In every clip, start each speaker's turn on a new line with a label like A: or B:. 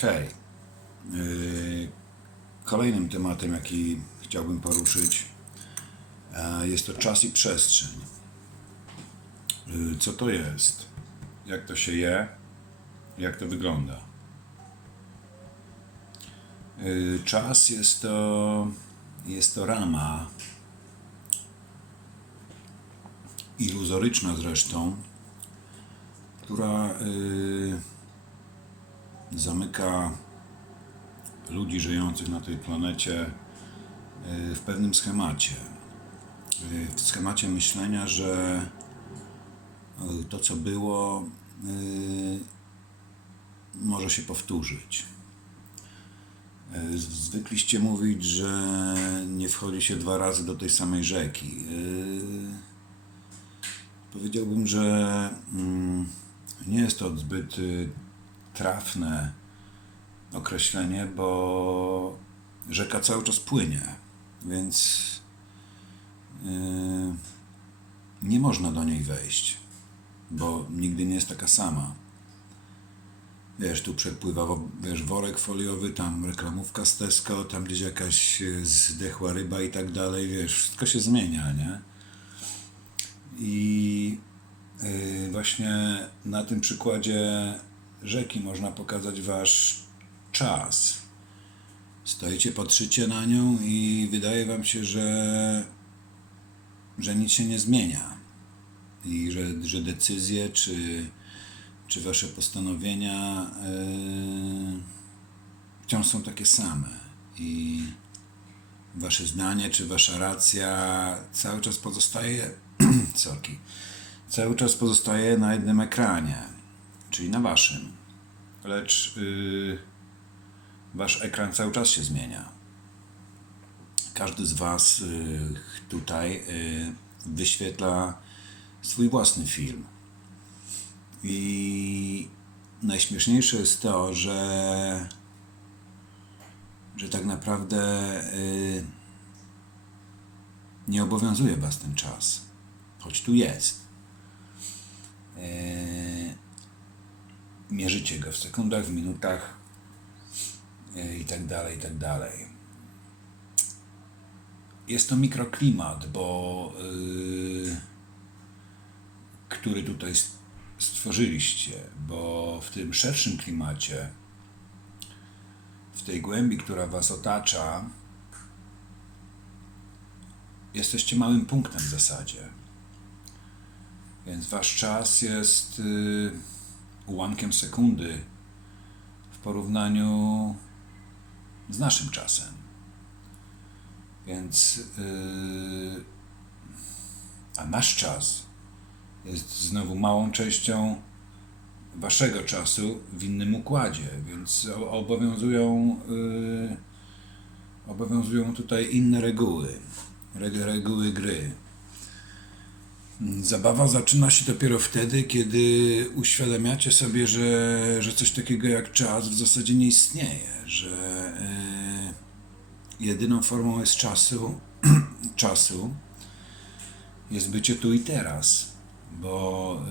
A: Hej. Yy, Kolejnym tematem, jaki chciałbym poruszyć, e, jest to czas i przestrzeń. Yy, Co to jest? Jak to się je? Jak to wygląda? Yy, Czas jest to, jest to rama, iluzoryczna zresztą, która yy, zamyka ludzi żyjących na tej planecie y, w pewnym schemacie. Y, W schemacie myślenia, że y, to, co było, może się powtórzyć. Zwykliście mówić, że nie wchodzi się dwa razy do tej samej rzeki. Powiedziałbym, że mm, nie jest to zbyt trafne określenie, bo rzeka cały czas płynie, więc yy, nie można do niej wejść, bo nigdy nie jest taka sama. Wiesz, tu przepływa wiesz, worek foliowy, tam reklamówka z Tesco, tam gdzieś jakaś yy, zdechła ryba i tak dalej, wiesz, wszystko się zmienia, nie? I yy, właśnie na tym przykładzie rzeki można pokazać wasz czas. Stoicie, patrzycie na nią i wydaje wam się, że, że nic się nie zmienia. I że, że decyzje czy, czy wasze postanowienia yy, wciąż są takie same. I wasze zdanie czy wasza racja cały czas pozostaje, sorki, cały czas pozostaje na jednym ekranie, czyli na waszym. Lecz yy, wasz ekran cały czas się zmienia. Każdy z was yy, tutaj yy, wyświetla swój własny film. I najśmieszniejsze jest to, że, że tak naprawdę yy, nie obowiązuje was ten czas, choć tu jest. Yy, mierzycie go w sekundach, w minutach yy, i tak dalej, i tak dalej. Jest to mikroklimat, bo yy, który tutaj stworzyliście, bo w tym szerszym klimacie, w tej głębi, która was otacza, jesteście małym punktem w zasadzie. Więc wasz czas jest yy, ułamkiem sekundy w porównaniu z naszym czasem. Więc yy, a nasz czas jest znowu małą częścią waszego czasu w innym układzie, więc obowiązują yy, obowiązują tutaj inne reguły, reg- reguły gry. Zabawa zaczyna się dopiero wtedy, kiedy uświadamiacie sobie, że, że coś takiego jak czas w zasadzie nie istnieje, że e, jedyną formą jest czasu, czasu jest bycie tu i teraz, bo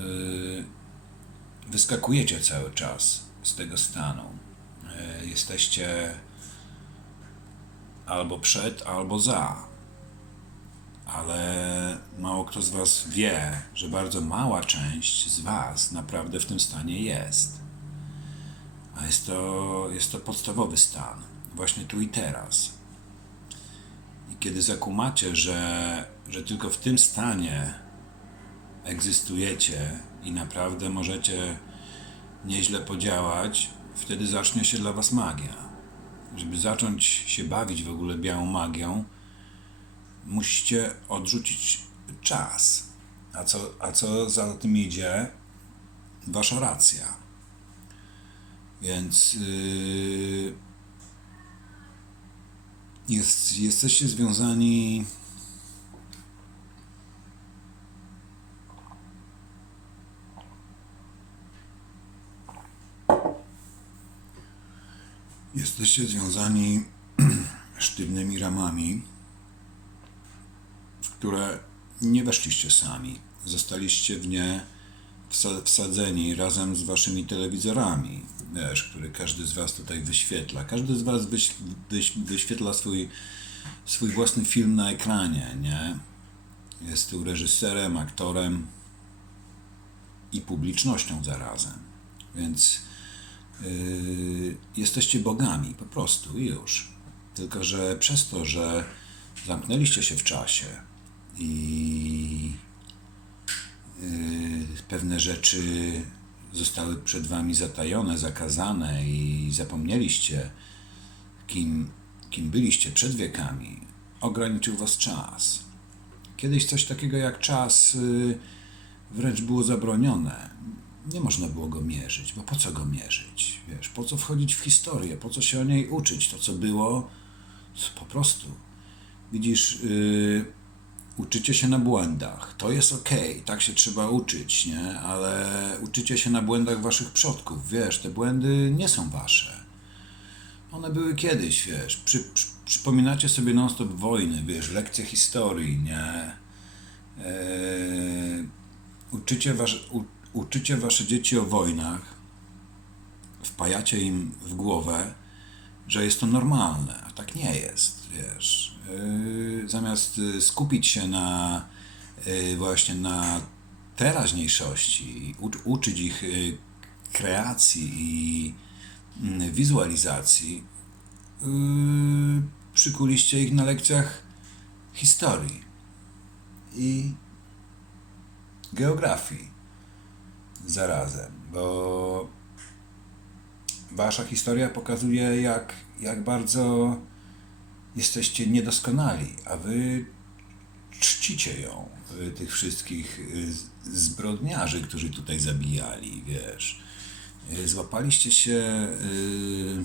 A: e, wyskakujecie cały czas z tego stanu. E, jesteście albo przed, albo za ale mało kto z Was wie, że bardzo mała część z Was naprawdę w tym stanie jest. A jest to, jest to podstawowy stan, właśnie tu i teraz. I kiedy zakumacie, że, że tylko w tym stanie egzystujecie i naprawdę możecie nieźle podziałać, wtedy zacznie się dla Was magia. Żeby zacząć się bawić w ogóle białą magią, musicie odrzucić czas. A co, a co za tym idzie? Wasza racja. Więc yy, jest, jesteście związani. Jesteście związani sztywnymi ramami, w które nie weszliście sami. Zostaliście w nie wsa- wsadzeni razem z waszymi telewizorami, wiesz, który każdy z was tutaj wyświetla. Każdy z was wyś, wyś, wyświetla swój, swój własny film na ekranie, nie? Jest tu reżyserem, aktorem i publicznością zarazem. Więc yy, jesteście bogami, po prostu i już. Tylko, że przez to, że zamknęliście się w czasie i yy, pewne rzeczy zostały przed wami zatajone, zakazane i zapomnieliście, kim, kim byliście przed wiekami, ograniczył was czas. Kiedyś coś takiego jak czas yy, wręcz było zabronione. Nie można było go mierzyć, bo po co go mierzyć? Wiesz, po co wchodzić w historię, po co się o niej uczyć? To, co było, po prostu. Widzisz, yy, uczycie się na błędach. To jest okej, tak się trzeba uczyć, nie? Ale uczycie się na błędach waszych przodków, wiesz, te błędy nie są wasze. One były kiedyś, wiesz. Przy, przy, przypominacie sobie non-stop wojny, wiesz, lekcje historii, nie? Eee, uczycie, wasze, u, uczycie wasze dzieci o wojnach, wpajacie im w głowę, że jest to normalne, a tak nie jest, wiesz. Eee, zamiast y, skupić się na y, właśnie na teraźniejszości, uczyć ich y, kreacji i mm, wizualizacji, przykuliście ich na lekcjach historii i geografii zarazem, bo wasza historia pokazuje, jak, jak bardzo jesteście niedoskonali, a wy czcicie ją, y, tych wszystkich y, zbrodniarzy, którzy tutaj zabijali, wiesz. Y, Złapaliście się y,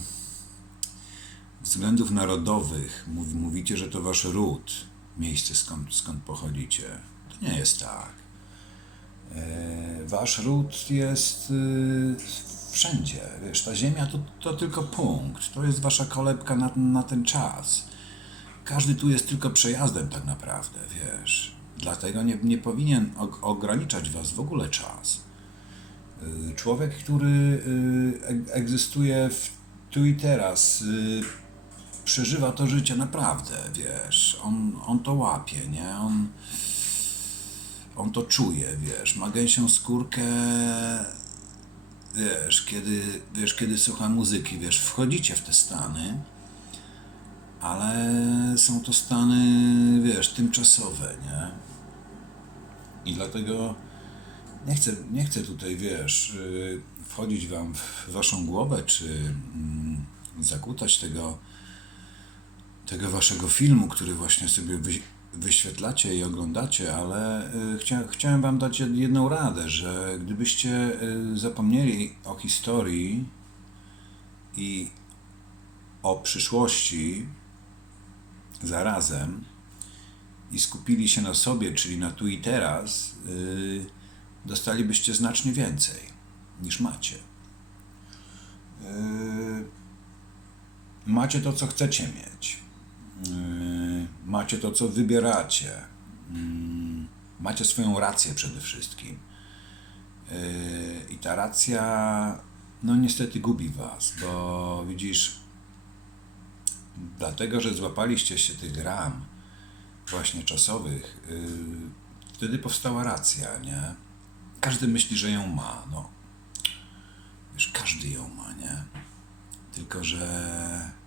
A: względów narodowych. Mów, mówicie, że to wasz ród, miejsce skąd, skąd pochodzicie. To nie jest tak. E, Wasz ród jest wszędzie. Wiesz, ta ziemia to, to tylko punkt. To jest wasza kolebka na, na ten czas. Każdy tu jest tylko przejazdem tak naprawdę, wiesz. Dlatego nie, nie powinien og- ograniczać was w ogóle czas. Y, Człowiek, który y, e- egzystuje w tu i teraz, y, przeżywa to życie naprawdę, wiesz. On, on to łapie, nie? On, on to czuje, wiesz. Ma gęsią skórkę, wiesz, kiedy, wiesz, kiedy słucha muzyki, wiesz, wchodzicie w te stany, ale są to stany, wiesz, tymczasowe, nie? I dlatego nie chcę, nie chcę tutaj, wiesz, y, wchodzić wam w waszą głowę, czy mm, zakutać tego, tego waszego filmu, który właśnie sobie wyświetlacie i oglądacie, ale y, chcia, chciałem wam dać jed- jedną radę, że gdybyście y, zapomnieli o historii i o przyszłości zarazem i skupili się na sobie, czyli na tu i teraz, y, dostalibyście znacznie więcej niż macie. Macie to, co chcecie mieć. Yy, macie to, co wybieracie. Yy, macie swoją rację przede wszystkim. Yy, I ta racja, no niestety gubi was, bo widzisz, dlatego, że złapaliście się tych ram właśnie czasowych, yy, wtedy powstała racja, nie? Każdy myśli, że ją ma, no. Wiesz, każdy ją ma, nie? Tylko, że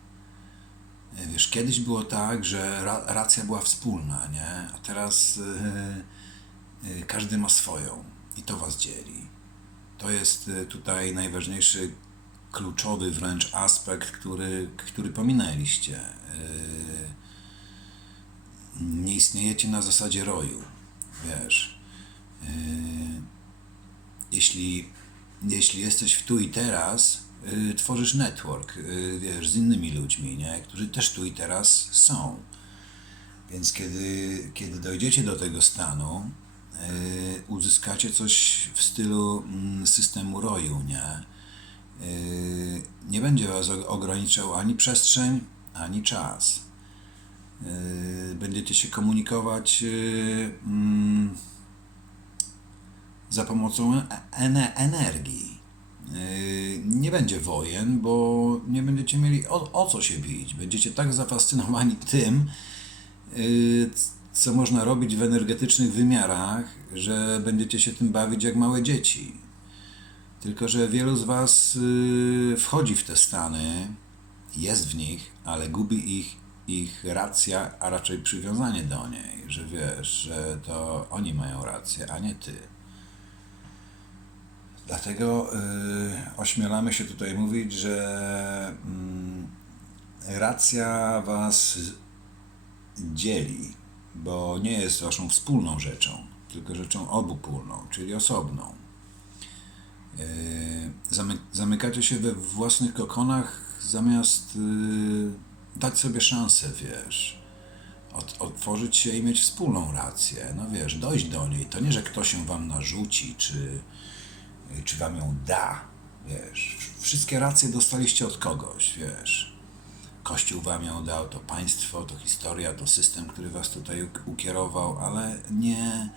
A: wiesz, kiedyś było tak, że ra, racja była wspólna, nie? A teraz yy, yy, każdy ma swoją i to was dzieli. To jest tutaj najważniejszy, kluczowy wręcz aspekt, który, który pominęliście. Yy, nie istniejecie na zasadzie roju, wiesz. Yy, jeśli, jeśli jesteś w tu i teraz, yy, tworzysz network, yy, wiesz, z innymi ludźmi, nie? którzy też tu i teraz są. Więc kiedy, kiedy dojdziecie do tego stanu, yy, uzyskacie coś w stylu mm, systemu roju, nie? Nie będzie was ograniczał ani przestrzeń, ani czas. Będziecie się komunikować mm, za pomocą e- ene- energii. Yy, Nie będzie wojen, bo nie będziecie mieli o, o co się bić. Będziecie tak zafascynowani tym, yy, co można robić w energetycznych wymiarach, że będziecie się tym bawić jak małe dzieci. Tylko, że wielu z Was yy, wchodzi w te stany, jest w nich, ale gubi ich, ich racja, a raczej przywiązanie do niej, że wiesz, że to oni mają rację, a nie Ty. Dlatego yy, ośmielamy się tutaj mówić, że mm, racja Was dzieli, bo nie jest Waszą wspólną rzeczą, tylko rzeczą obopólną, czyli osobną. Zamy, zamykacie się we własnych kokonach, zamiast yy, dać sobie szansę, wiesz, otworzyć się i mieć wspólną rację. No wiesz, dojść do niej. To nie, że ktoś ją wam narzuci, czy, czy wam ją da, wiesz. Wszystkie racje dostaliście od kogoś, wiesz. Kościół wam ją dał, to państwo, to historia, to system, który was tutaj uk- ukierował, ale nie,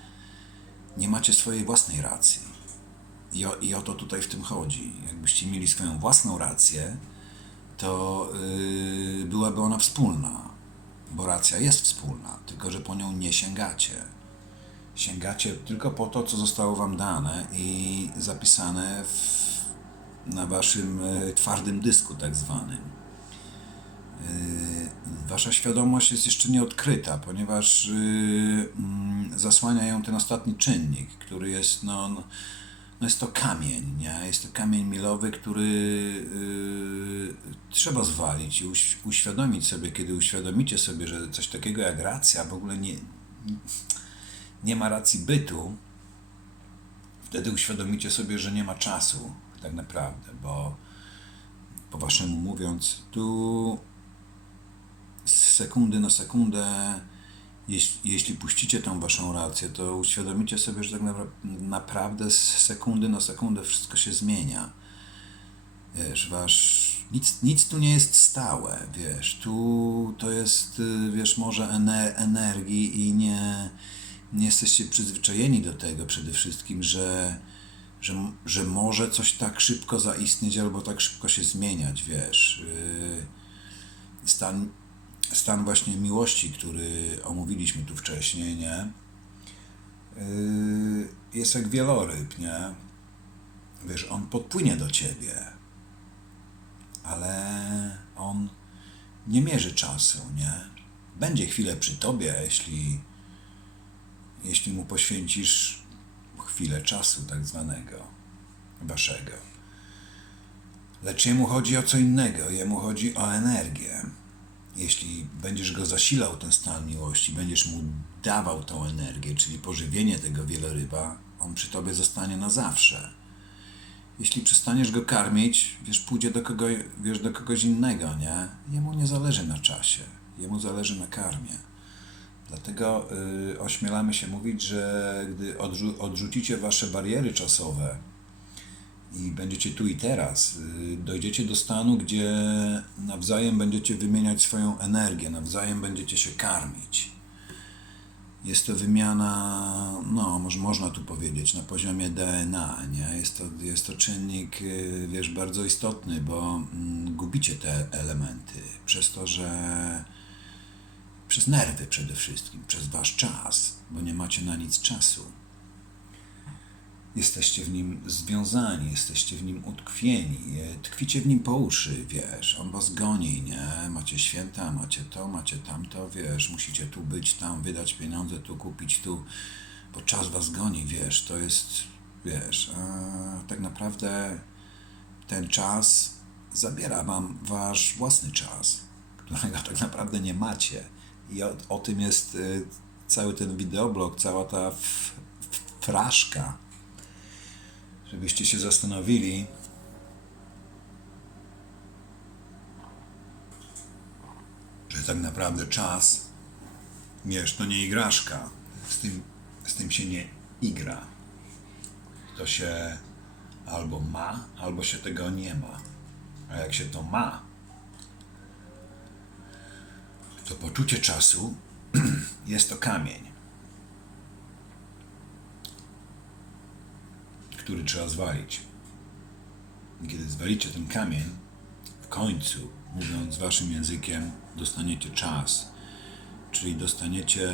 A: nie macie swojej własnej racji. I o, I o to tutaj w tym chodzi. Jakbyście mieli swoją własną rację, to yy, byłaby ona wspólna, bo racja jest wspólna, tylko że po nią nie sięgacie. Sięgacie tylko po to, co zostało wam dane i zapisane w, na waszym y, twardym dysku, tak zwanym. Yy, Wasza świadomość jest jeszcze nieodkryta, ponieważ yy, mm, zasłania ją ten ostatni czynnik, który jest, no, no no jest to kamień, nie? Jest to kamień milowy, który trzeba zwalić i uś, uświadomić sobie, kiedy uświadomicie sobie, że coś takiego jak racja w ogóle nie, nie ma racji bytu, wtedy uświadomicie sobie, że nie ma czasu tak naprawdę, bo po waszemu mówiąc, tu z sekundy na sekundę, jeśli, jeśli puścicie tą waszą rację, to uświadomicie sobie, że tak napra- naprawdę z sekundy na sekundę wszystko się zmienia. Wiesz, wasz, nic, nic tu nie jest stałe, wiesz, tu to jest, y, wiesz, może ener- energii i nie, nie jesteście przyzwyczajeni do tego przede wszystkim, że, że, że może coś tak szybko zaistnieć albo tak szybko się zmieniać, wiesz. Yy, Stan, stan właśnie miłości, który omówiliśmy tu wcześniej, nie? Yy, Jest jak wieloryb, nie? Wiesz, on podpłynie do ciebie, ale on nie mierzy czasu, nie? Będzie chwilę przy tobie, jeśli, jeśli mu poświęcisz chwilę czasu, tak zwanego, waszego. Lecz jemu chodzi o co innego, jemu chodzi o energię. Jeśli będziesz go zasilał, ten stan miłości, będziesz mu dawał tą energię, czyli pożywienie tego wieloryba, on przy tobie zostanie na zawsze. Jeśli przestaniesz go karmić, wiesz, pójdzie do, kogo, wiesz, do kogoś innego, nie? Jemu nie zależy na czasie, jemu zależy na karmie. Dlatego y, ośmielamy się mówić, że gdy odrzu- odrzucicie wasze bariery czasowe i będziecie tu i teraz, y, dojdziecie do stanu, gdzie nawzajem będziecie wymieniać swoją energię, nawzajem będziecie się karmić. Jest to wymiana, no, może można tu powiedzieć, na poziomie DNA, nie? Jest to, jest to czynnik, y, wiesz, bardzo istotny, bo mm, gubicie te elementy przez to, że przez nerwy przede wszystkim, przez wasz czas, bo nie macie na nic czasu. Jesteście w nim związani, jesteście w nim utkwieni, tkwicie w nim po uszy, wiesz, on was goni, nie? Macie święta, macie to, macie tamto, wiesz, musicie tu być, tam, wydać pieniądze, tu kupić, tu, bo czas was goni, wiesz, to jest, wiesz, a tak naprawdę ten czas zabiera wam wasz własny czas, którego tak naprawdę nie macie. I o, o tym jest y, cały ten wideoblog, cała ta fraszka, żebyście się zastanowili, że tak naprawdę czas, wiesz, to nie igraszka. Z tym, z tym się nie igra. To się albo ma, albo się tego nie ma. A jak się to ma, to poczucie czasu jest to kamień. który trzeba zwalić. Kiedy zwalicie ten kamień, w końcu, mówiąc waszym językiem, dostaniecie czas, czyli dostaniecie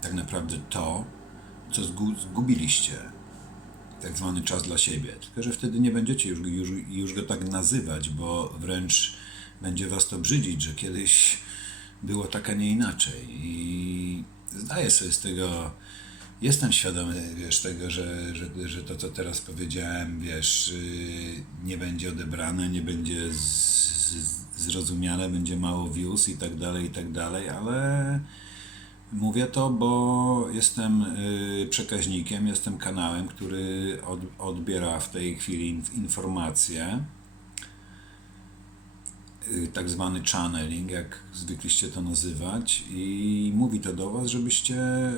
A: tak naprawdę to, co zgu- zgubiliście. Tak zwany czas dla siebie. Tylko, że wtedy nie będziecie już, już, już go tak nazywać, bo wręcz będzie was to brzydzić, że kiedyś było tak, a nie inaczej. I zdaję sobie z tego, jestem świadomy, wiesz, tego, że, że, że to, co teraz powiedziałem, wiesz, yy, nie będzie odebrane, nie będzie z, z, zrozumiane, będzie mało views i tak dalej, i tak dalej, ale mówię to, bo jestem yy, przekaźnikiem, jestem kanałem, który od, odbiera w tej chwili inf- informacje, y, tak zwany channeling, jak zwykliście to nazywać, i mówi to do Was, żebyście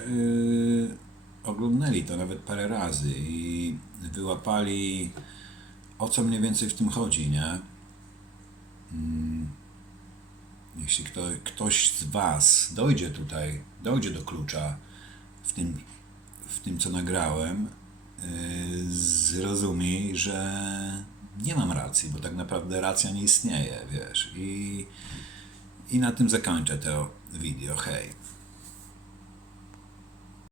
A: y, oglądnęli to nawet parę razy i wyłapali, o co mniej więcej w tym chodzi, nie? Mm, Jeśli kto, ktoś z Was dojdzie tutaj, dojdzie do klucza w tym, w tym co nagrałem, y, zrozumie, że nie mam racji, bo tak naprawdę racja nie istnieje, wiesz. I, i na tym zakończę to video. Hej.